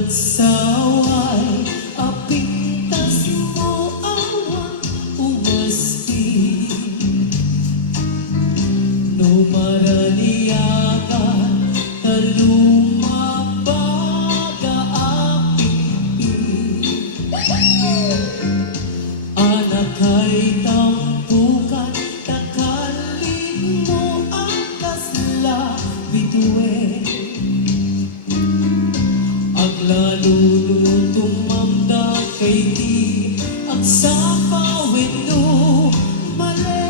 nagsaway, apintas mo awang umasti. No maraniyakan, talumabaga apipi. Anak ay tampukan, takalin mo ang kasla bituin. Aglalulong tumamda kay di ang sapawin no mali.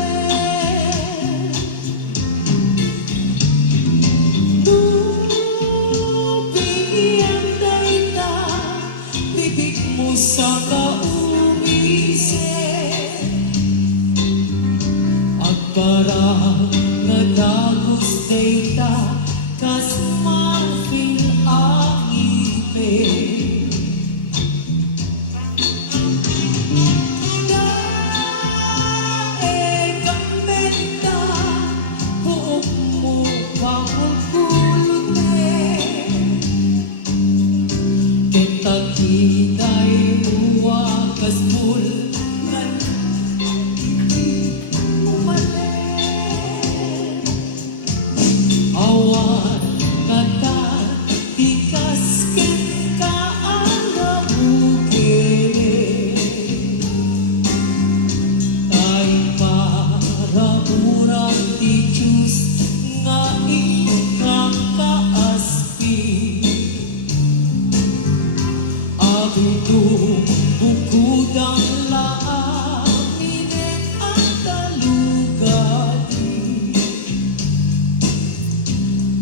Tubig dayta, bibig mo sa kaumisip. Agparang nga dagos dayta, kas marfil ang ipin. Daig ang benta, buok mo pakulkuluntin. Kentakita'y uwakas bulan, hindi umalis. Awan kata, tikas ka ang nabukit. Tay para murang di Diyos nga ikang kaaspi. Abito bukod ang laaminin ang talugadi.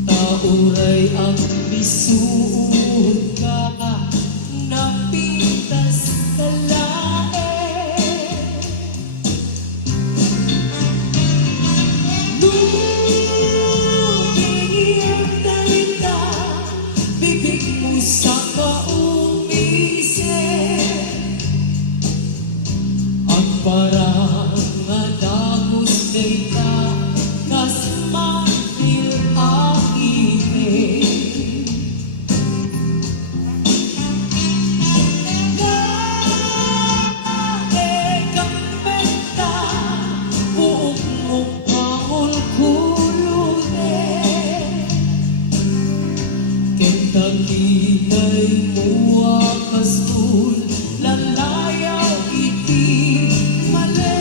Tauray ang bisuod ka, napintas ka lae. Luging dalita, bibig mo sa kaumisip. Ang parang nga dagos dayta, kas marfil ang ipin. Daig ang benta, buok mo pangulkulutin. Kentakita'y muwakas kul, lalayaw iti mali.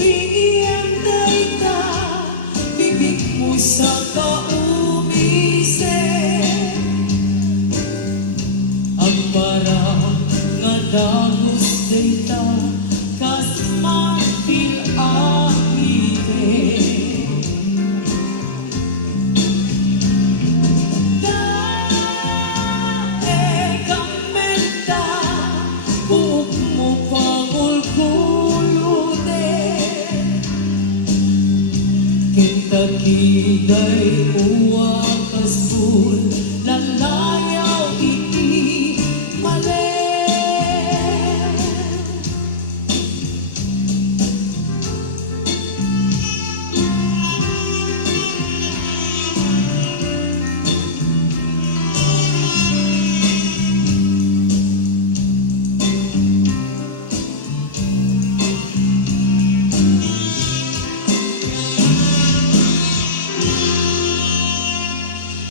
Bigyan dayta, bibig mo sa kaumisip. Ang parang nga dagos dayta, kas marfil ang ipin. Daig ang benta, buok mo pangulkulutin. Kentakita'y uwakas bul, lalay